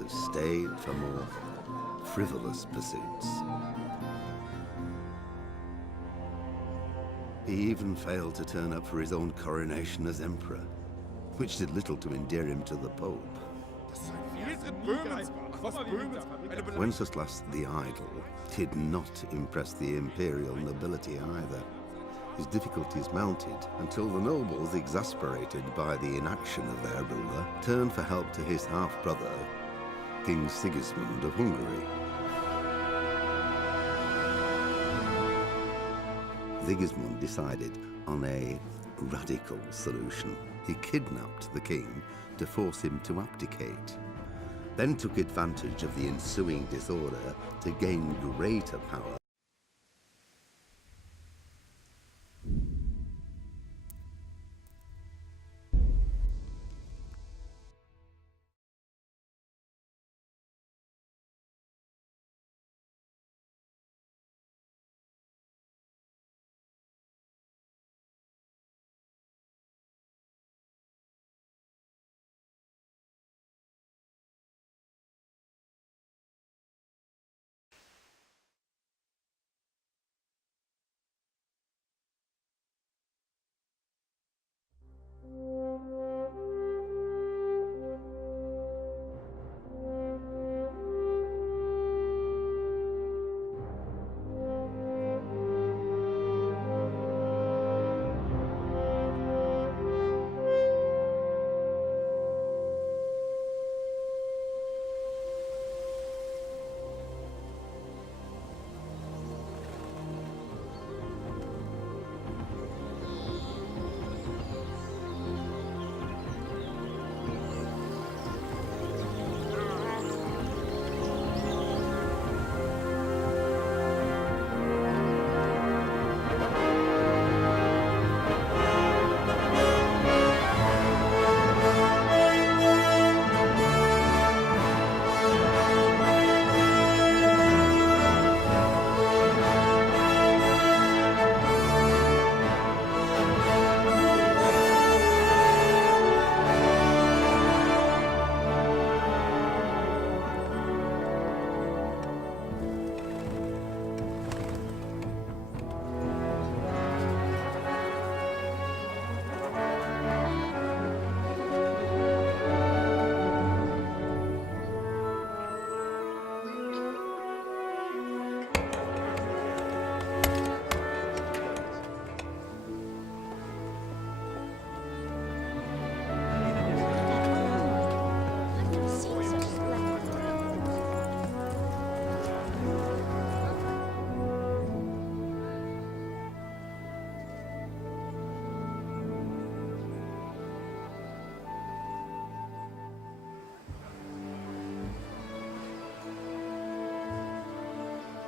have stayed for more frivolous pursuits. He even failed to turn up for his own coronation as emperor, which did little to endear him to the Pope. Wenceslas the Idle did not impress the imperial nobility either. His difficulties mounted until the nobles, exasperated by the inaction of their ruler, turned for help to his half-brother, King Sigismund of Hungary. Sigismund decided on a radical solution. He kidnapped the king to force him to abdicate, then took advantage of the ensuing disorder to gain greater power.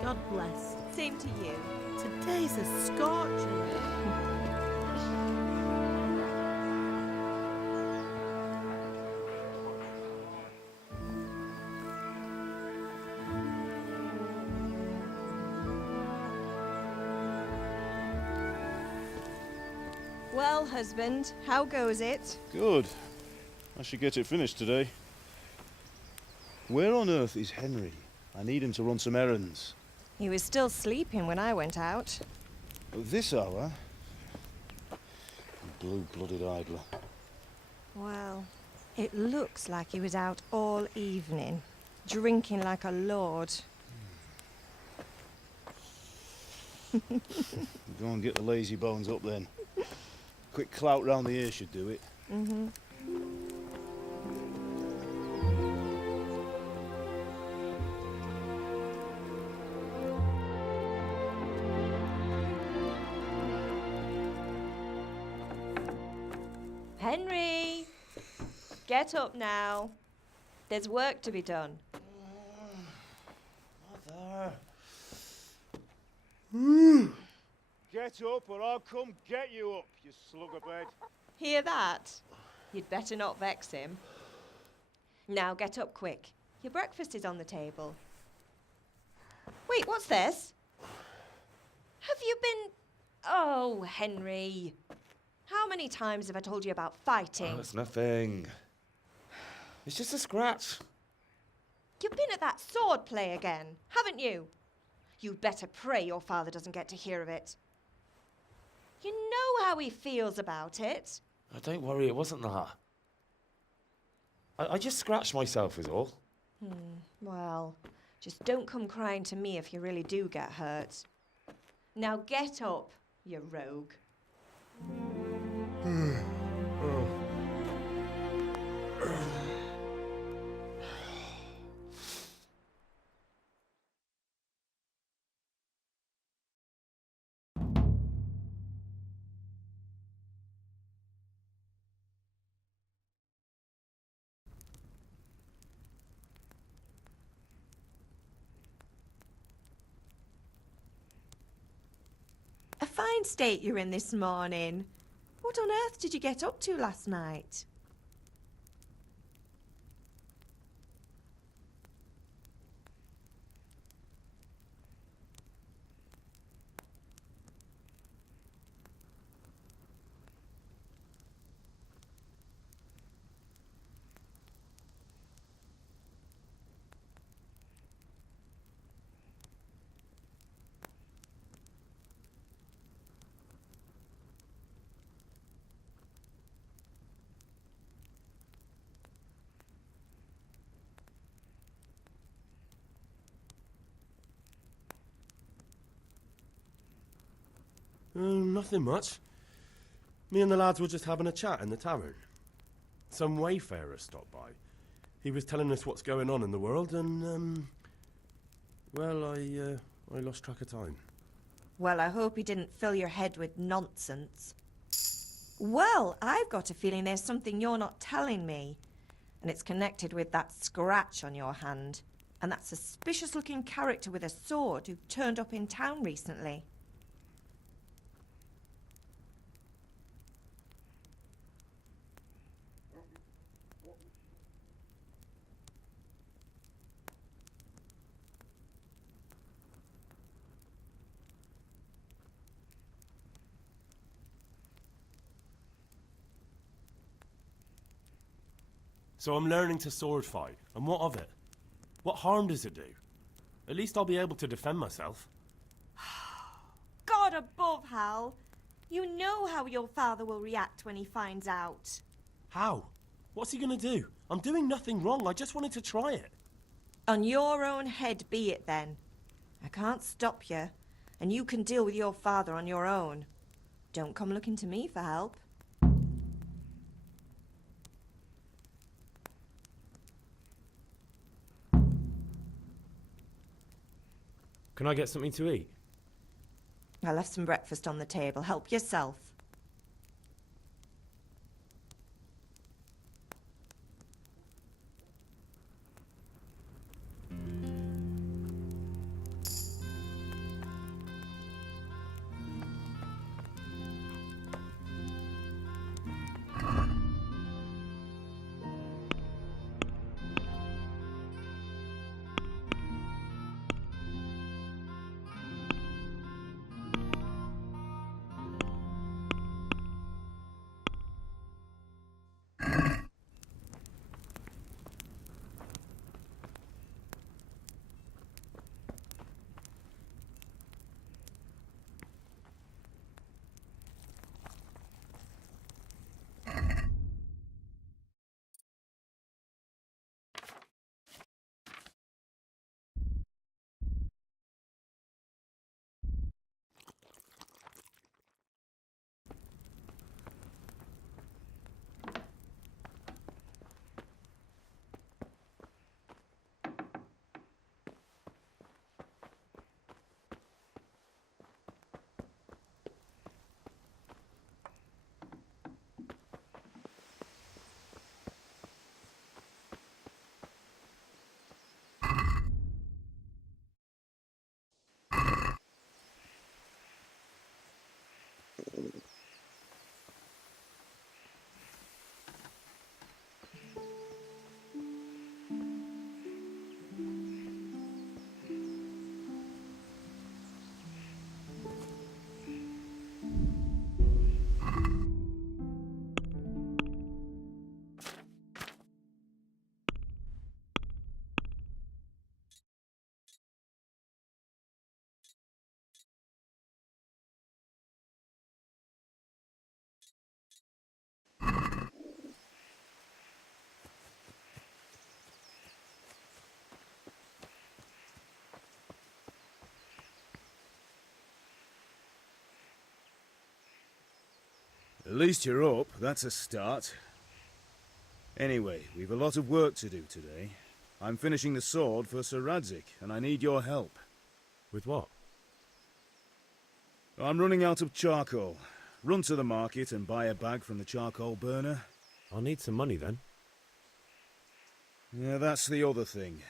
God bless. Same to you. Today's a scorcher. Well, husband, how goes it? Good. I should get it finished today. Where on earth is Henry? I need him to run some errands. He was still sleeping when I went out. At this hour? Blue-blooded idler. Well, it looks like he was out all evening, drinking like a lord. Go and get the lazy bones up then. Quick clout round the ear should do it. Mm-hmm. Henry! Get up now. There's work to be done. Mother. Get up or I'll come get you up, you slugabed. Hear that? You'd better not vex him. Now get up quick. Your breakfast is on the table. Wait, what's this? Have you been... Oh, Henry. How many times have I told you about fighting? Oh, it's nothing. It's just a scratch. You've been at that sword play again, haven't you? You'd better pray your father doesn't get to hear of it. You know how he feels about it. Oh, don't worry, it wasn't that. I just scratched myself is all. Well, just don't come crying to me if you really do get hurt. Now get up, you rogue. A fine state you're in this morning. What on earth did you get up to last night? Nothing much. Me and the lads were just having a chat in the tavern. Some wayfarer stopped by. He was telling us what's going on in the world and, well, I lost track of time. Well, I hope he didn't fill your head with nonsense. Well, I've got a feeling there's something you're not telling me. And it's connected with that scratch on your hand. And that suspicious-looking character with a sword who turned up in town recently. So I'm learning to sword fight, and what of it? What harm does it do? At least I'll be able to defend myself. God above, Hal. You know how your father will react when he finds out. How? What's he gonna do? I'm doing nothing wrong, I just wanted to try it. On your own head be it then. I can't stop you, and you can deal with your father on your own. Don't come looking to me for help. Can I get something to eat? I left some breakfast on the table. Help yourself. At least you're up. That's a start. Anyway, we've a lot of work to do today. I'm finishing the sword for Sir Radzig, and I need your help. With what? I'm running out of charcoal. Run to the market and buy a bag from the charcoal burner. I'll need some money then. Yeah, that's the other thing.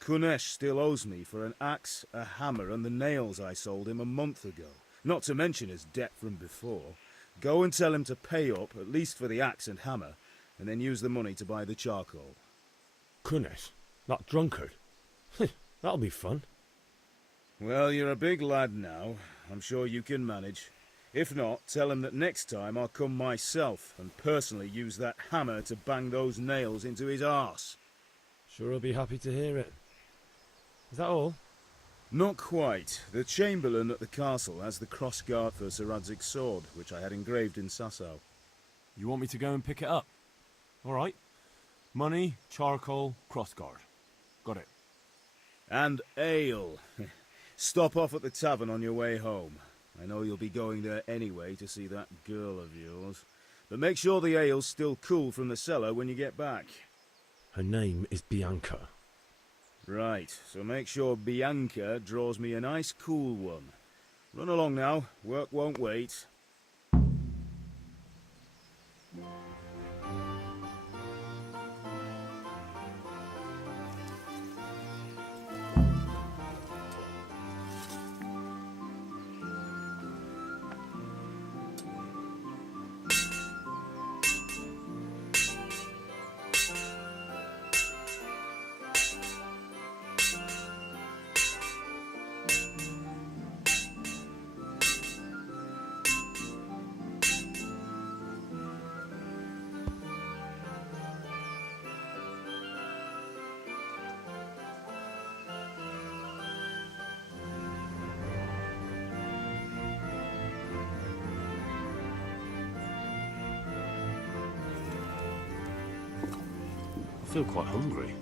Kunesh still owes me for an axe, a hammer, and the nails I sold him a month ago. Not to mention his debt from before. Go and tell him to pay up, at least for the axe and hammer, and then use the money to buy the charcoal. Kunesh? That drunkard? That'll be fun. Well, you're a big lad now. I'm sure you can manage. If not, tell him that next time I'll come myself and personally use that hammer to bang those nails into his arse. Sure he'll be happy to hear it. Is that all? Not quite. The Chamberlain at the castle has the cross-guard for Sir Radzig's sword, which I had engraved in Sasau. You want me to go and pick it up? All right. Money, charcoal, crossguard. Got it. And ale. Stop off at the tavern on your way home. I know you'll be going there anyway to see that girl of yours. But make sure the ale's still cool from the cellar when you get back. Her name is Bianca. Right, so make sure Bianca draws me a nice cool one. Run along now, work won't wait. I feel quite hungry.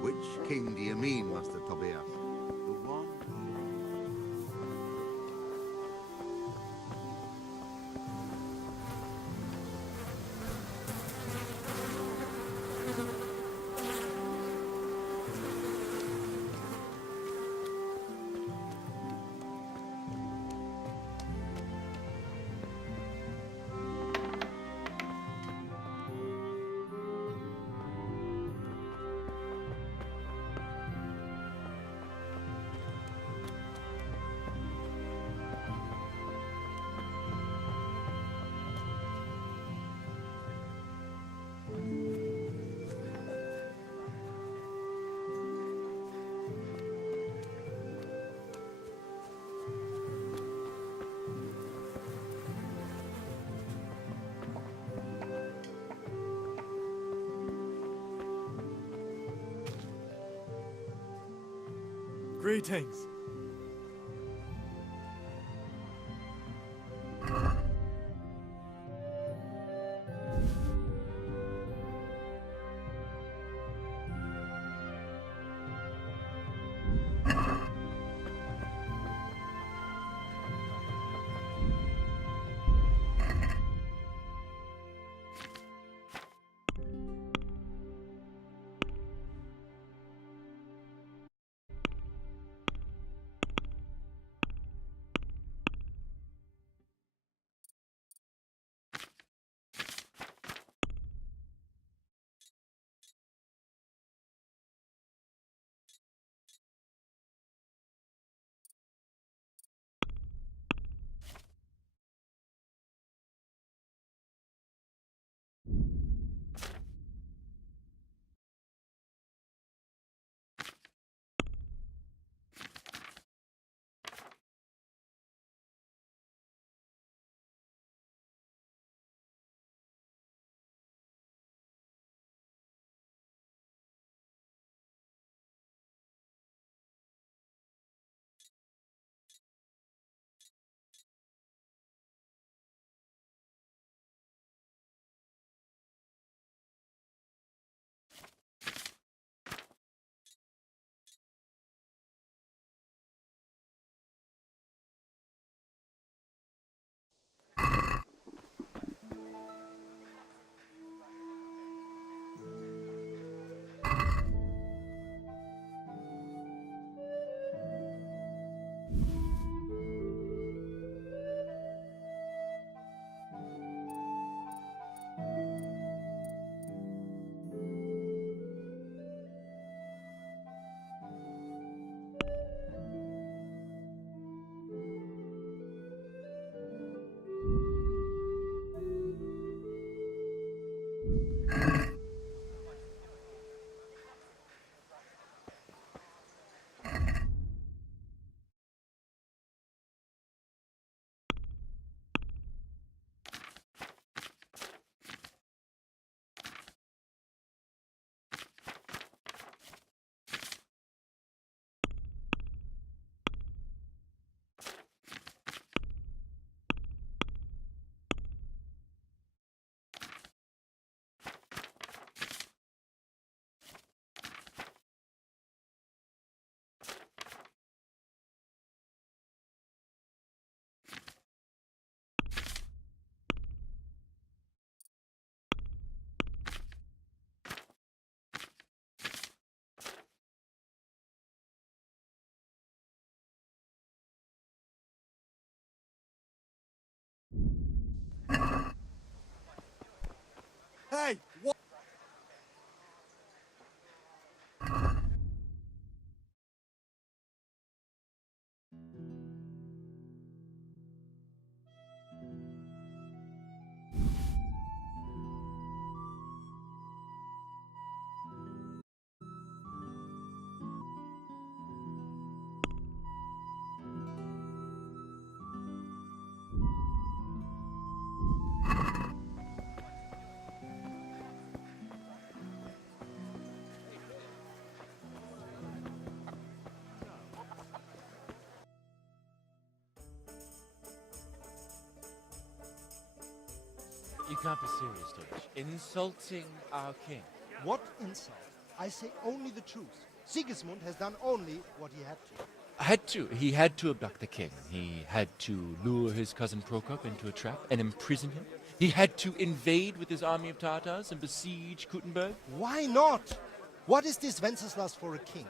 Which king do you mean, Master Tobias? The one? Greetings. Hey, what? You can't be serious, Deutsch. Insulting our king. What insult? I say only the truth. Sigismund has done only what he had to. He had to abduct the king. He had to lure his cousin Prokop into a trap and imprison him. He had to invade with his army of Tatars and besiege Kuttenberg. Why not? What is this Wenceslas for a king?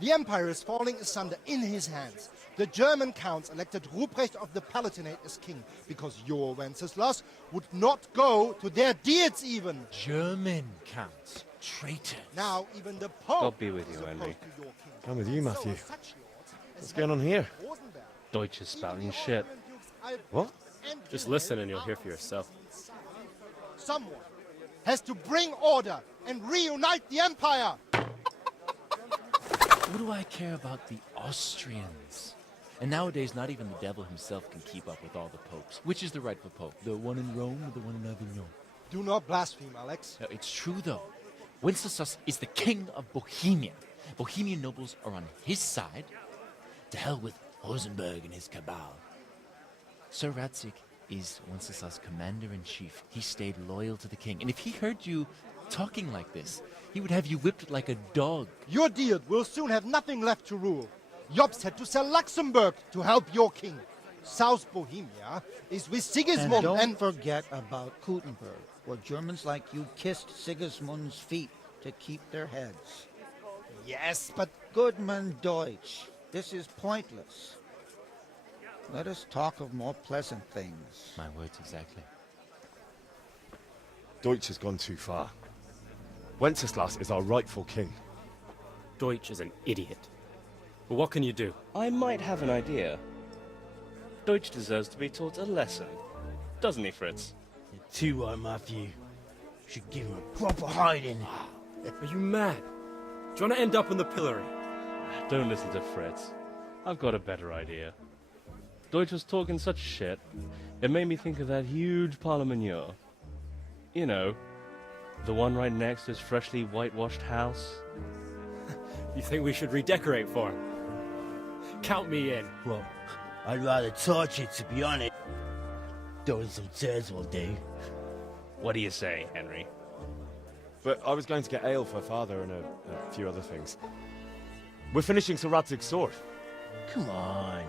The empire is falling asunder in his hands. The German counts elected Ruprecht of the Palatinate as king because your Wenceslas would not go to their deeds even. German counts. Traitors. Now even the Pope God be with you, is Henry. opposed to your king. I'm with you, Matthew. So such lords as What's going on here? Rosenberg, Deutsch is spouting even the shit. Ottoman Dukes Albrecht What? and Just Wilhelm listen and you'll are hear for yourself. Someone has to bring order and reunite the empire. What do I care about the Austrians? And nowadays, not even the devil himself can keep up with all the popes. Which is the rightful pope? The one in Rome or the one in Avignon? Do not blaspheme, Alex. No, it's true, though. Wenceslas is the king of Bohemia. Bohemian nobles are on his side. To hell with Rosenberg and his cabal. Sir Radzig is Wenceslas' commander-in-chief. He stayed loyal to the king. And if he heard you talking like this, he would have you whipped like a dog. Your deal will soon have nothing left to rule. Jobst had to sell Luxembourg to help your king. South Bohemia is with Sigismund And don't forget about Kuttenberg, where Germans like you kissed Sigismund's feet to keep their heads. Yes, but Goodman Deutsch, this is pointless. Let us talk of more pleasant things. My words exactly. Deutsch has gone too far. Wenceslas is our rightful king. Deutsch is an idiot. But what can you do? I might have an idea. Deutsch deserves to be taught a lesson. Doesn't he, Fritz? You're too right, Matthew. Should give him a proper hiding. Are you mad? Do you want to end up on the pillory? Don't listen to Fritz. I've got a better idea. Deutsch was talking such shit, it made me think of that huge parliament. You know, the one right next to his freshly whitewashed house. You think we should redecorate for him? Count me in. Well, I'd rather torch it, to be honest. Throwing some tears will do. What do you say, Henry? But I was going to get ale for father and a few other things. We're finishing Sir Radzig's sword. Come on.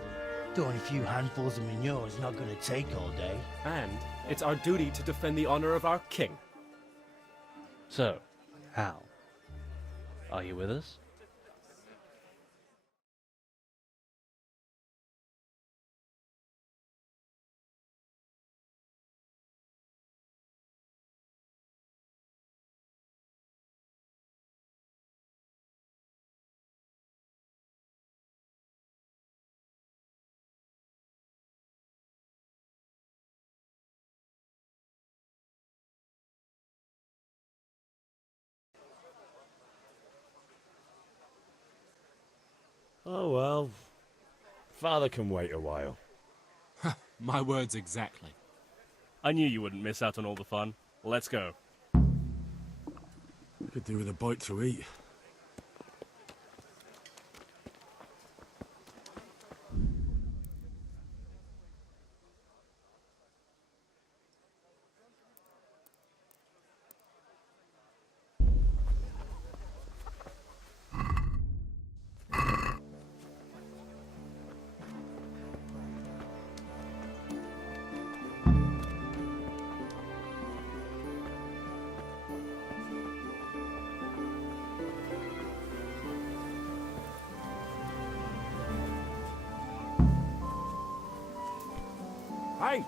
Throwing a few handfuls of manure is not going to take all day. And it's our duty to defend the honor of our king. So, Hal, are you with us? Oh well. Father can wait a while. My words exactly. I knew you wouldn't miss out on all the fun. Let's go. Could do with a bite to eat. Hey!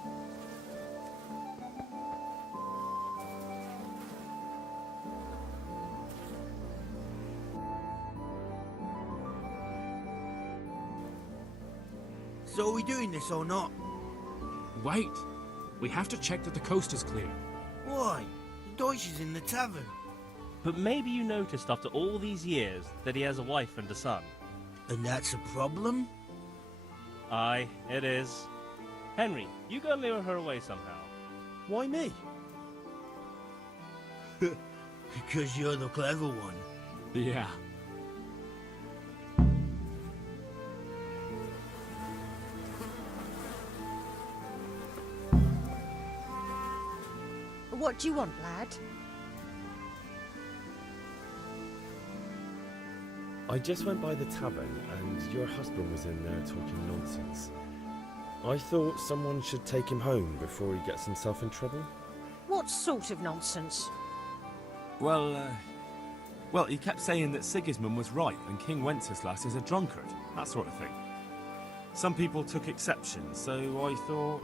So are we doing this or not? Wait! We have to check that the coast is clear. Why? Deutsch is in the tavern. But maybe you noticed after all these years that he has a wife and a son. And that's a problem? Aye, it is. Henry, you go lure her away somehow. Why me? Because you're the clever one. Yeah. What do you want, lad? I just went by the tavern and your husband was in there talking nonsense. I thought someone should take him home before he gets himself in trouble. What sort of nonsense? Well, he kept saying that Sigismund was right and King Wenceslas is a drunkard, that sort of thing. Some people took exception, so I thought...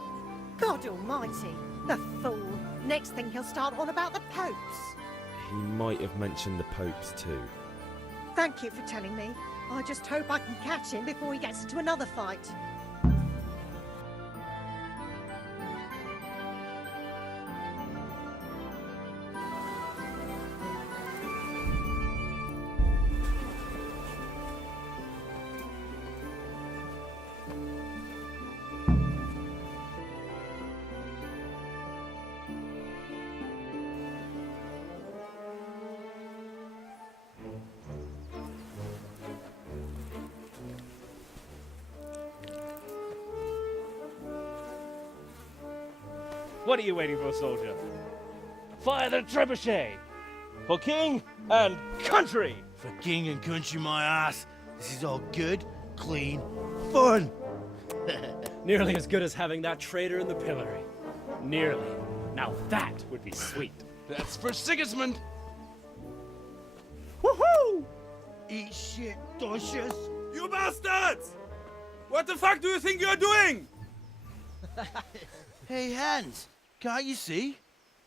God almighty, the fool. Next thing he'll start on about the popes. He might have mentioned the popes too. Thank you for telling me. I just hope I can catch him before he gets into another fight. What are you waiting for, soldier? Fire the trebuchet! For king and country! For king and country, my ass. This is all good, clean, fun. Nearly as good as having that traitor in the pillory. Nearly. Now that would be sweet. That's for Sigismund! Woohoo! Eat shit, Docious. You bastards! What the fuck do you think you're doing? Hey, Hans, can't you see?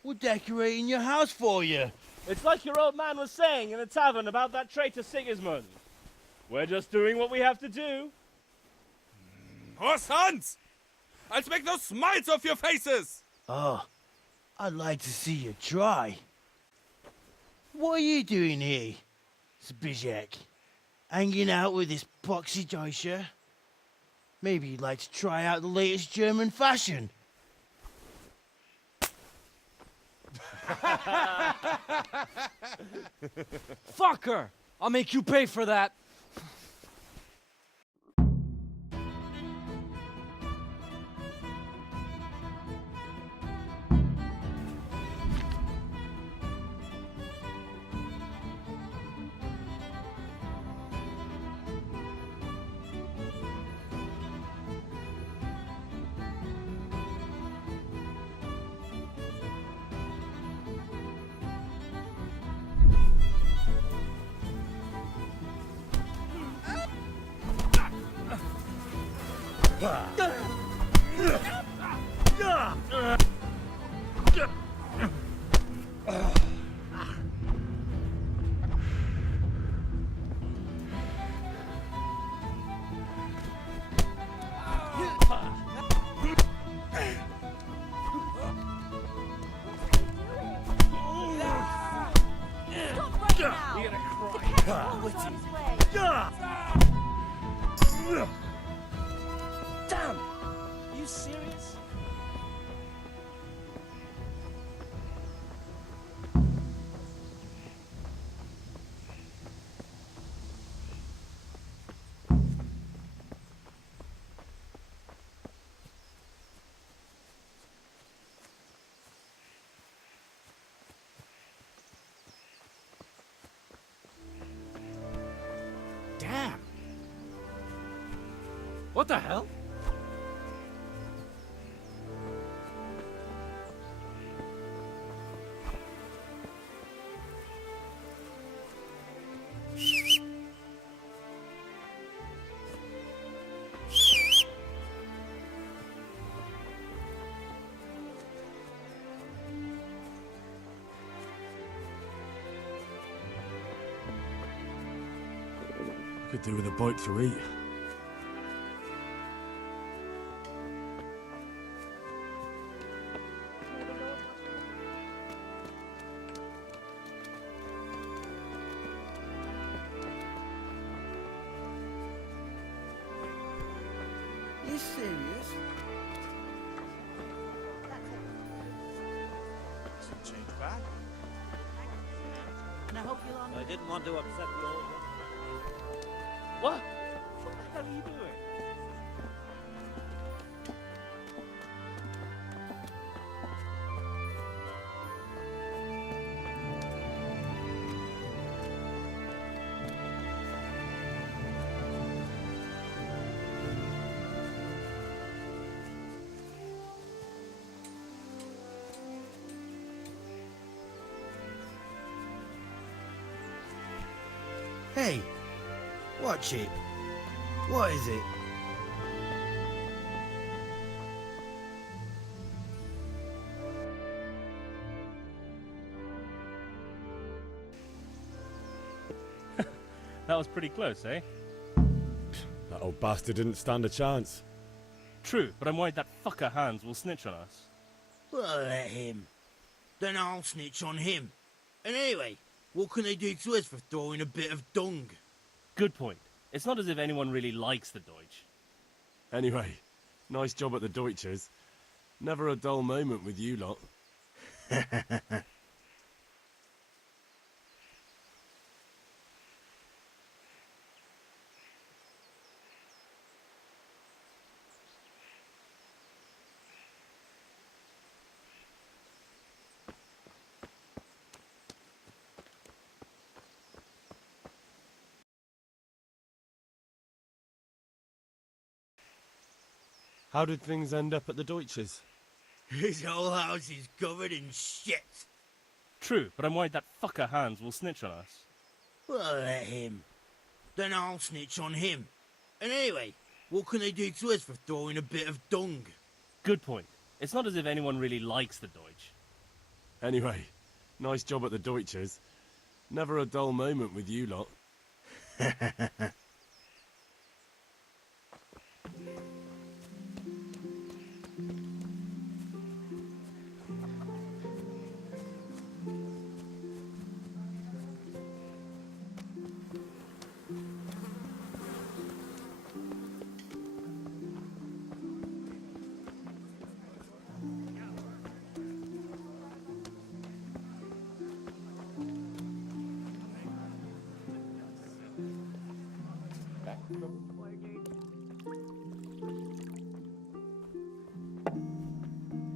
We're decorating your house for you. It's like your old man was saying in the tavern about that traitor Sigismund. We're just doing what we have to do. Horse Hans! I'll make those smiles off your faces! Oh, I'd like to see you try. What are you doing here, Zbyszek? Hanging out with this poxy Deutscher? Maybe you'd like to try out the latest German fashion. Fucker! I'll make you pay for that. Damn! Are you serious? Damn. What the hell? Could do with a bite to eat. You serious? Change back? And I hope you'll I didn't want to upset the old one. What? What the hell are you doing? Hey, watch it. What is it? That was pretty close, eh? That old bastard didn't stand a chance. True, but I'm worried that fucker Hans will snitch on us. Well, let him. Then I'll snitch on him. And anyway, what can they do to us for throwing a bit of dung? Good point. It's not as if anyone really likes the Deutsch. Anyway, nice job at the Deutschers. Never a dull moment with you lot. How did things end up at the Deutsches? His whole house is covered in shit. True, but I'm worried that fucker Hans will snitch on us. Well, let him. Then I'll snitch on him. And anyway, what can they do to us for throwing a bit of dung? Good point. It's not as if anyone really likes the Deutsch. Anyway, nice job at the Deutsches. Never a dull moment with you lot.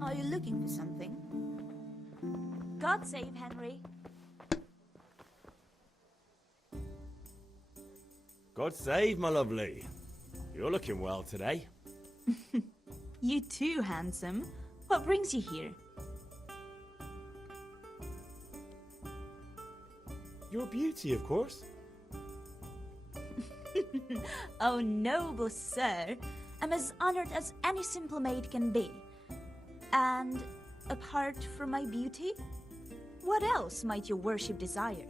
Are you looking for something? God save Henry. God save, my lovely. You're looking well today. You too, handsome. What brings you here? Your beauty, of course. Oh, noble sir. I'm as honored as any simple maid can be. And apart from my beauty, what else might your worship desire?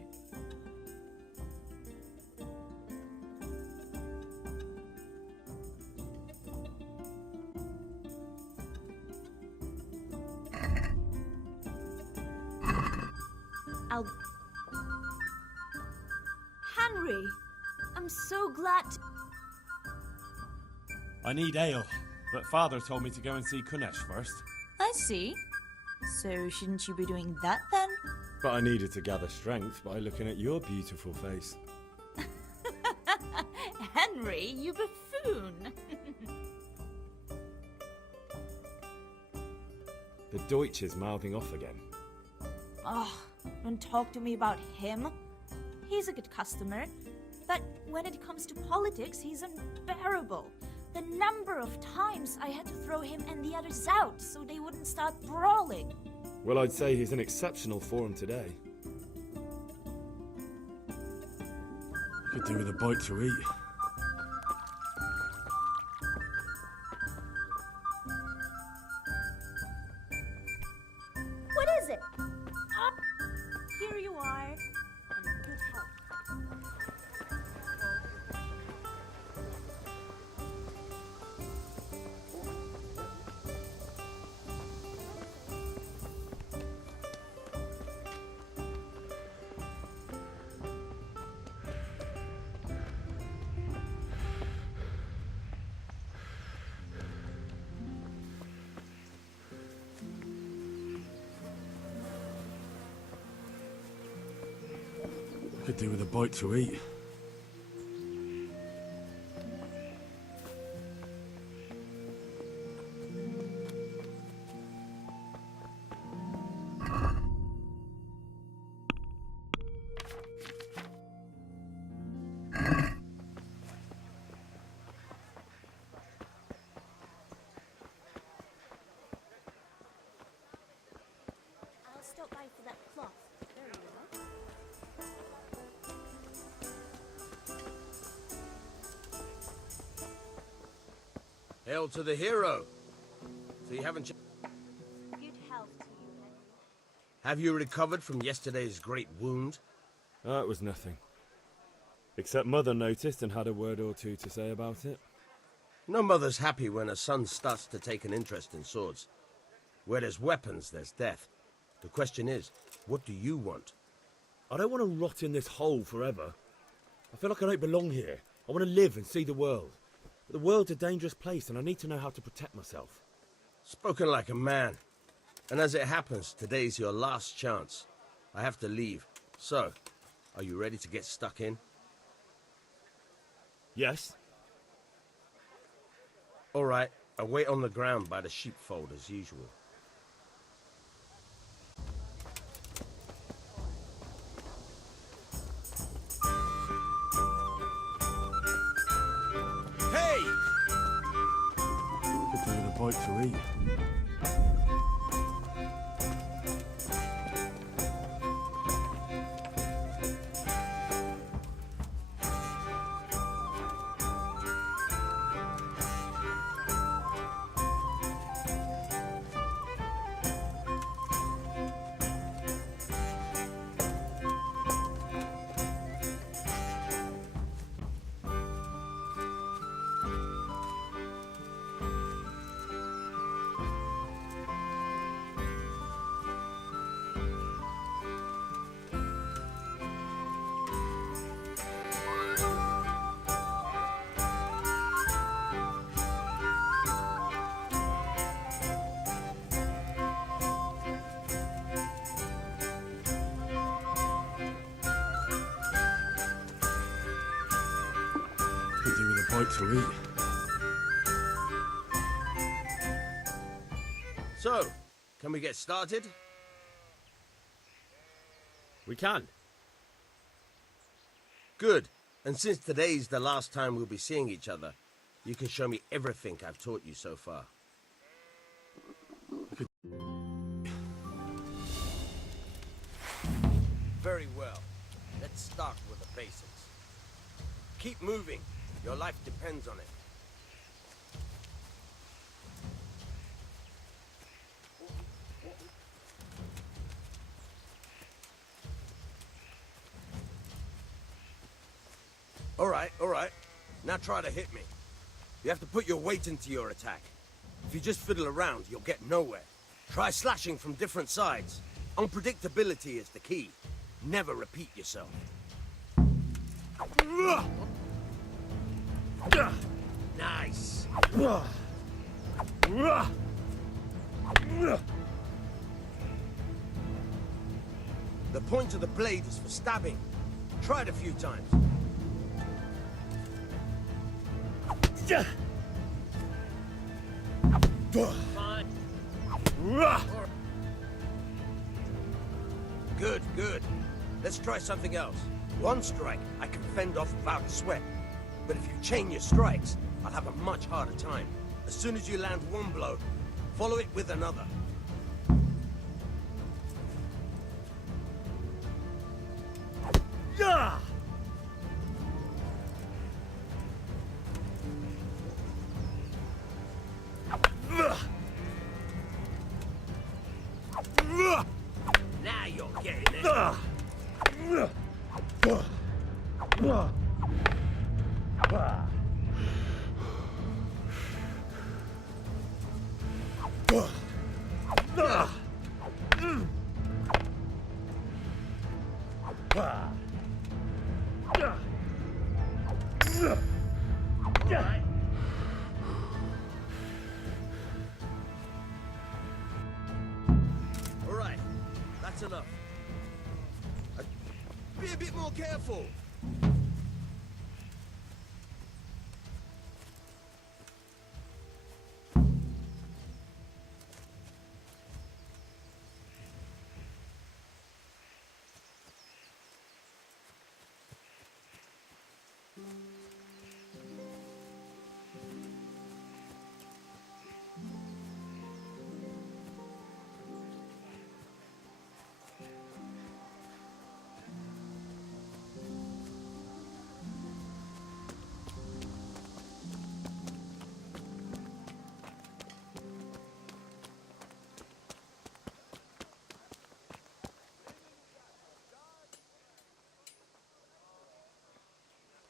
I'll... Henry! I'm so glad to... I need ale, but Father told me to go and see Kunesh first. I see. So shouldn't you be doing that then? But I needed to gather strength by looking at your beautiful face. Henry, you buffoon! The Deutsch is mouthing off again. Oh, don't talk to me about him. He's a good customer, but when it comes to politics, he's unbearable. The number of times I had to throw him and the others out so they wouldn't start brawling. Well, I'd say he's in exceptional form today. Could do with a bite to eat. What is it? Up! Here you are. In good health. Could do with a bite to eat. I'll stop by for that cloth. There you are. Hail to the hero. So you haven't... Good health to you, Henry. Have you recovered from yesterday's great wound? It was nothing. Except Mother noticed and had a word or two to say about it. No mother's happy when a son starts to take an interest in swords. Where there's weapons, there's death. The question is, what do you want? I don't want to rot in this hole forever. I feel like I don't belong here. I want to live and see the world. But the world's a dangerous place and I need to know how to protect myself. Spoken like a man. And as it happens, today's your last chance. I have to leave. So, are you ready to get stuck in? Yes. All right, I'll wait on the ground by the sheepfold as usual. Could do bite to eat. Could do with a bite to eat. So, can we get started? We can. Good. And since today's the last time we'll be seeing each other, you can show me everything I've taught you so far. Very well. Let's start with the basics. Keep moving. Your life depends on it. All right. Now try to hit me. You have to put your weight into your attack. If you just fiddle around, you'll get nowhere. Try slashing from different sides. Unpredictability is the key. Never repeat yourself. Nice. The point of the blade is for stabbing. Try it a few times. Fine. Good. Let's try something else. One strike, I can fend off without sweat. But if you chain your strikes, I'll have a much harder time. As soon as you land one blow, follow it with another. Now you're getting it. All right, that's enough. Be a bit more careful.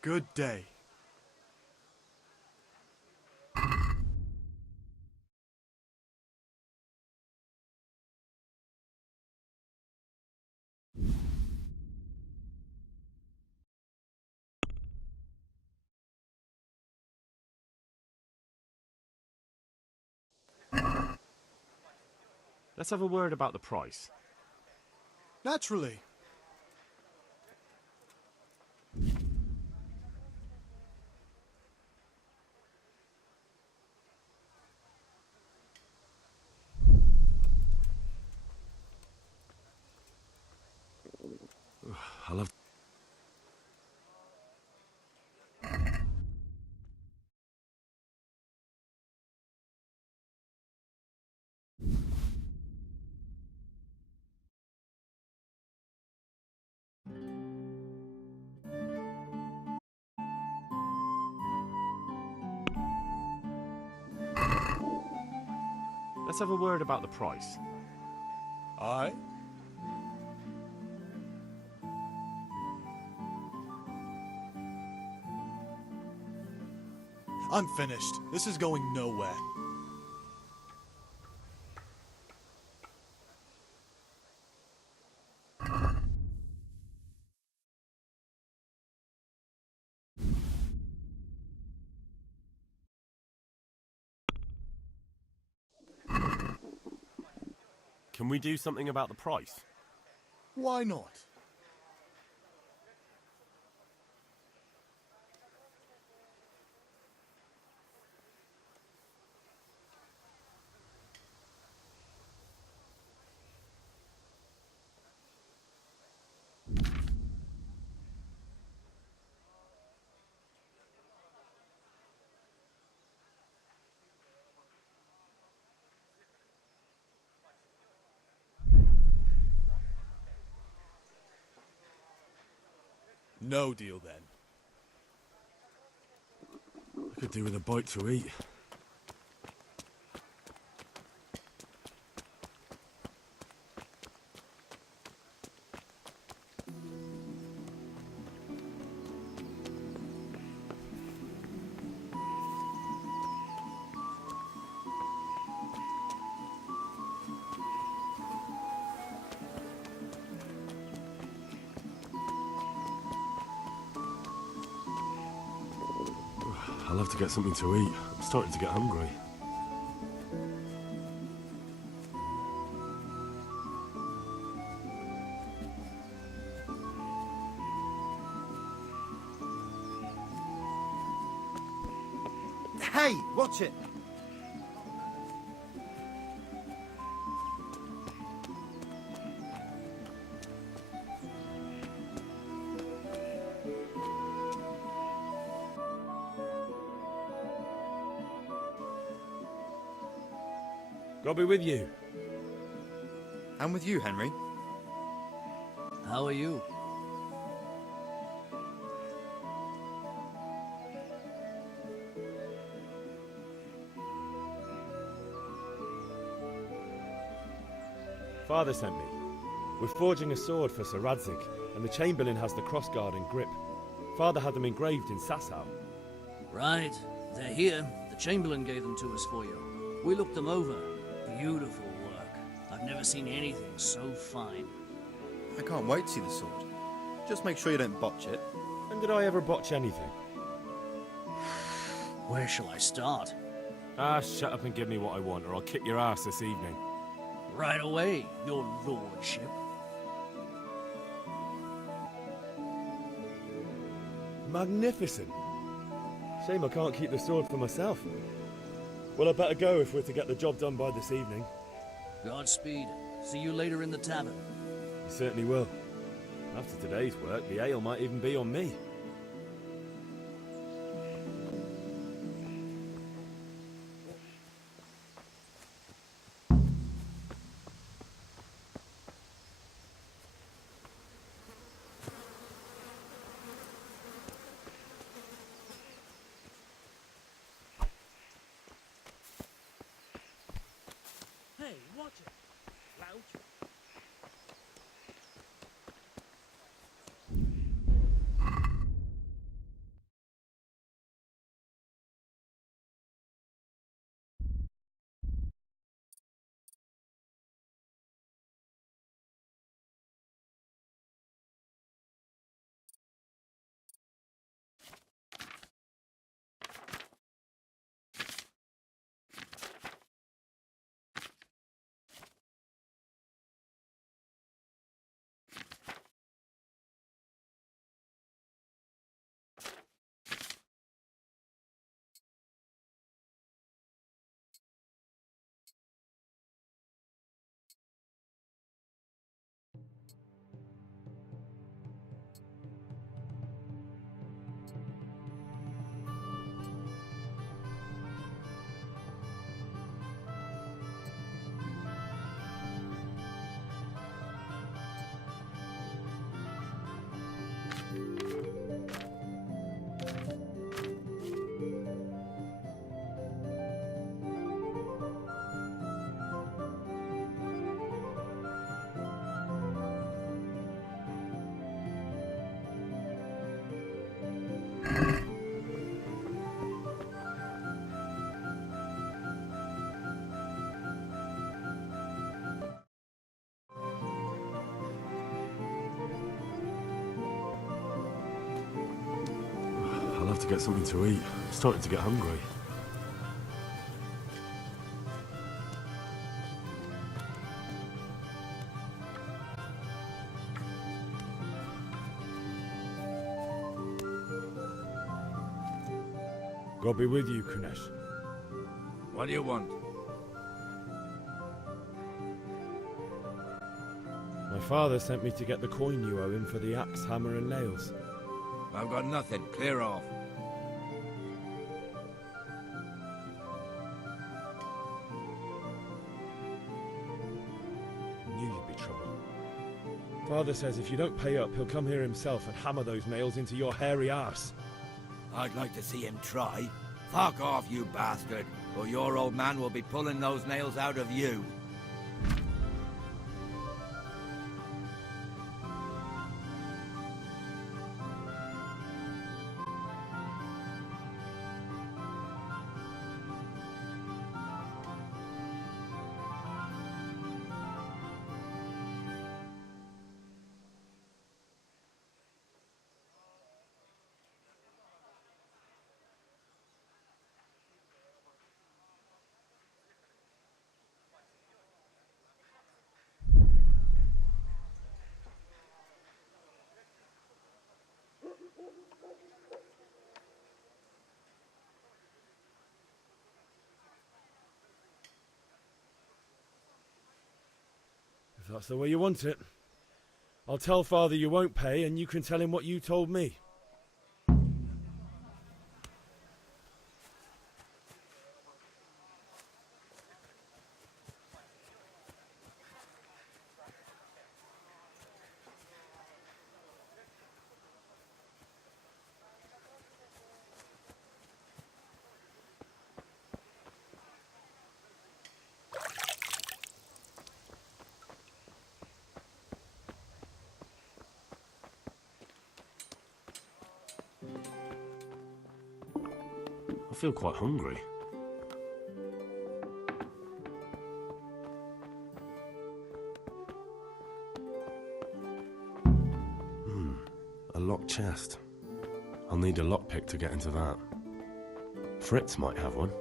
Good day. Let's have a word about the price. Naturally. I'll have Let's have a word about the price. Aye? I'm finished. This is going nowhere. Can we do something about the price? Why not? No deal then. I could do with a bite to eat. I'll have to get something to eat. I'm starting to get hungry. Hey, watch it! God be with you. And with you, Henry. How are you? Father sent me. We're forging a sword for Sir Radzig, and the Chamberlain has the crossguard and grip. Father had them engraved in Sasau. Right, they're here. The Chamberlain gave them to us for you. We looked them over. Beautiful work. I've never seen anything so fine. I can't wait to see the sword. Just make sure you don't botch it. When did I ever botch anything? Where shall I start? Ah, shut up and give me what I want, or I'll kick your ass this evening. Right away, your lordship. Magnificent. Shame I can't keep the sword for myself. Well, I better go if we're to get the job done by this evening. Godspeed. See you later in the tavern. You certainly will. After today's work, the ale might even be on me. Hey, watch it. Lounge. to get something to eat. I'm starting to get hungry. God be with you, Kunesh. What do you want? My father sent me to get the coin you owe him for the axe, hammer and nails. I've got nothing. Clear off. Knew you'd be trouble. Father says if you don't pay up, he'll come here himself and hammer those nails into your hairy arse. I'd like to see him try. Fuck off, you bastard, or your old man will be pulling those nails out of you. If that's the way you want it, I'll tell Father you won't pay and you can tell him what you told me. I feel quite hungry. A locked chest. I'll need a lockpick to get into that. Fritz might have one.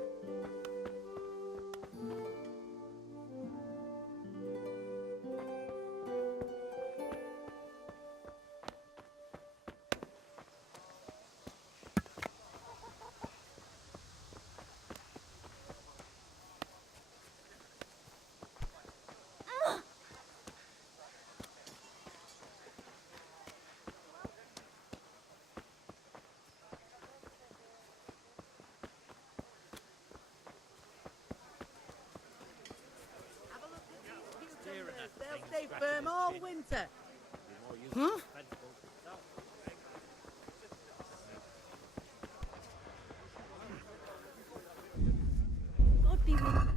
They'll stay firm all winter. Huh? God be with you.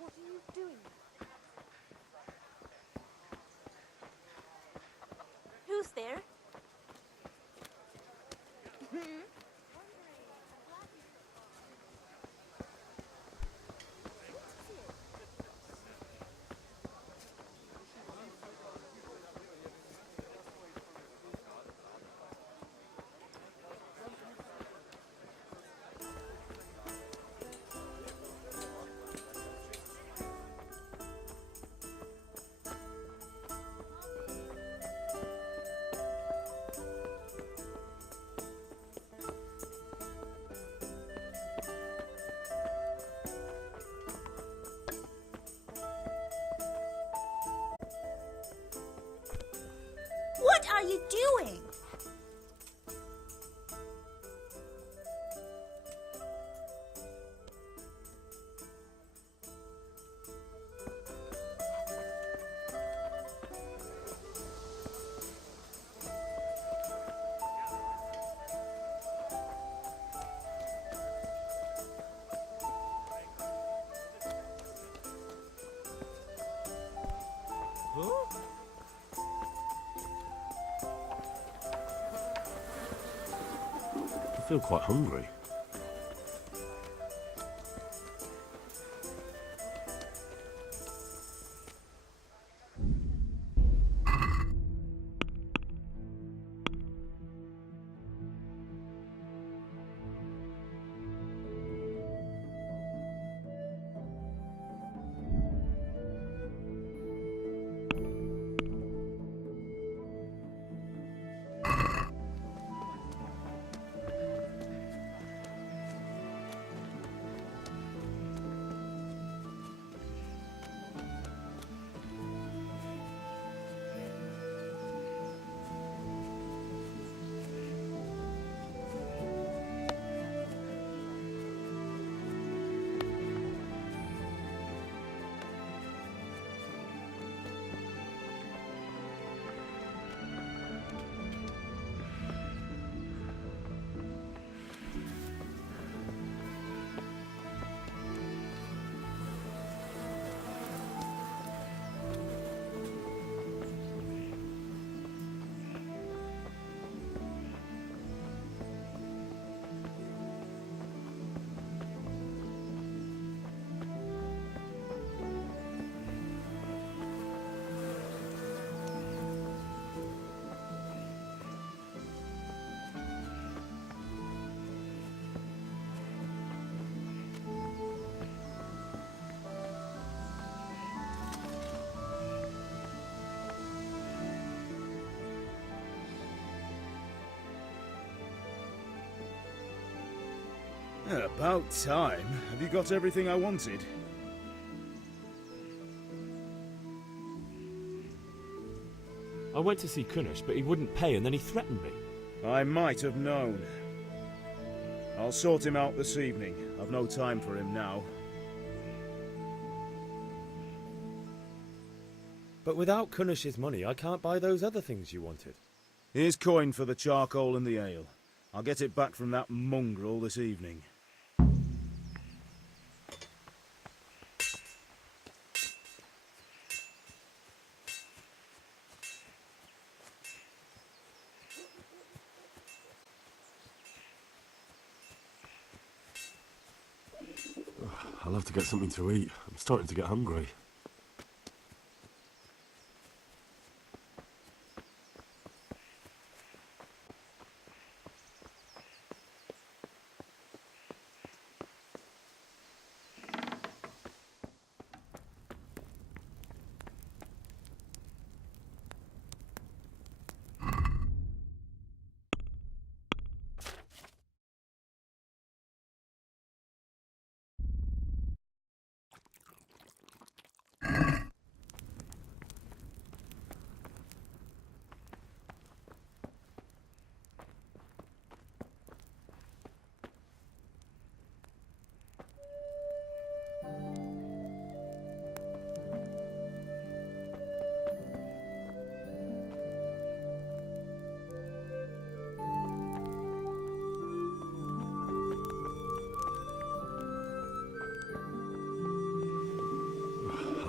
What are you doing? Who's there? feel quite hungry. About time. Have you got everything I wanted? I went to see Kunish, but he wouldn't pay and then he threatened me. I might have known. I'll sort him out this evening. I've no time for him now. But without Kunish's money, I can't buy those other things you wanted. Here's coin for the charcoal and the ale. I'll get it back from that mongrel this evening. I'll have to get something to eat. I'm starting to get hungry.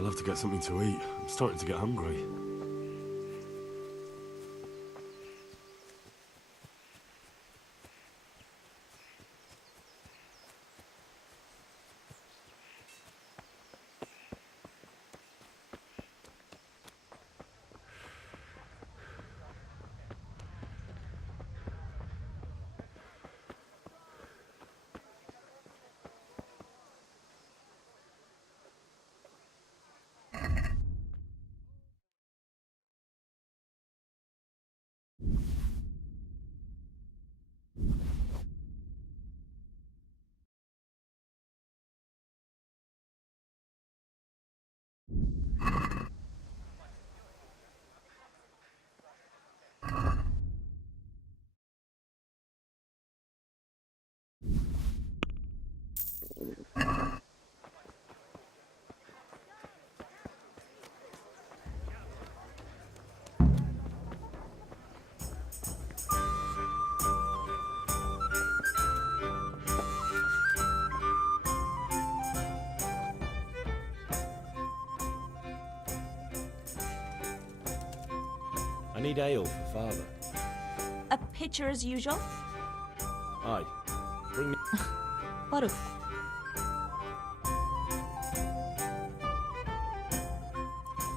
I'll have to get something to eat. I'm starting to get hungry. I need ale for Father. A pitcher as usual? Aye. Bring me... Baruch.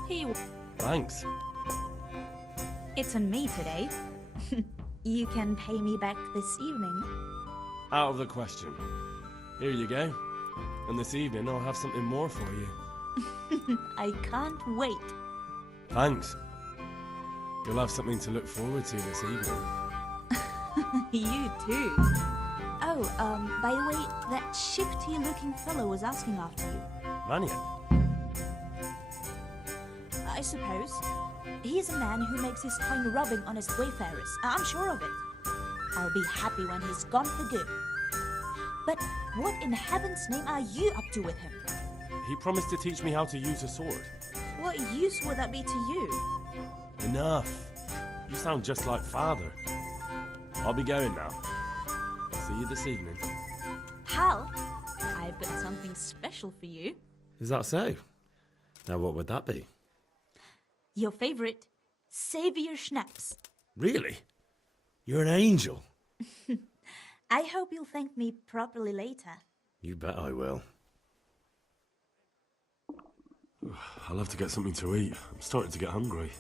Here you Thanks. It's on me today. You can pay me back this evening. Out of the question. Here you go. And this evening I'll have something more for you. I can't wait. Thanks. You'll have something to look forward to this evening. You too. Oh, by the way, that shifty-looking fellow was asking after you. Vanya. I suppose. He's a man who makes his coin rubbing honest wayfarers. I'm sure of it. I'll be happy when he's gone for good. But what in heaven's name are you up to with him? He promised to teach me how to use a sword. What use would that be to you? Enough. You sound just like father. I'll be going now. See you this evening. Hal, I've got something special for you. Is that so? Now what would that be? Your favorite Savior Schnapps. Really? You're an angel. I hope you'll thank me properly later. You bet I will. I'll have to get something to eat. I'm starting to get hungry.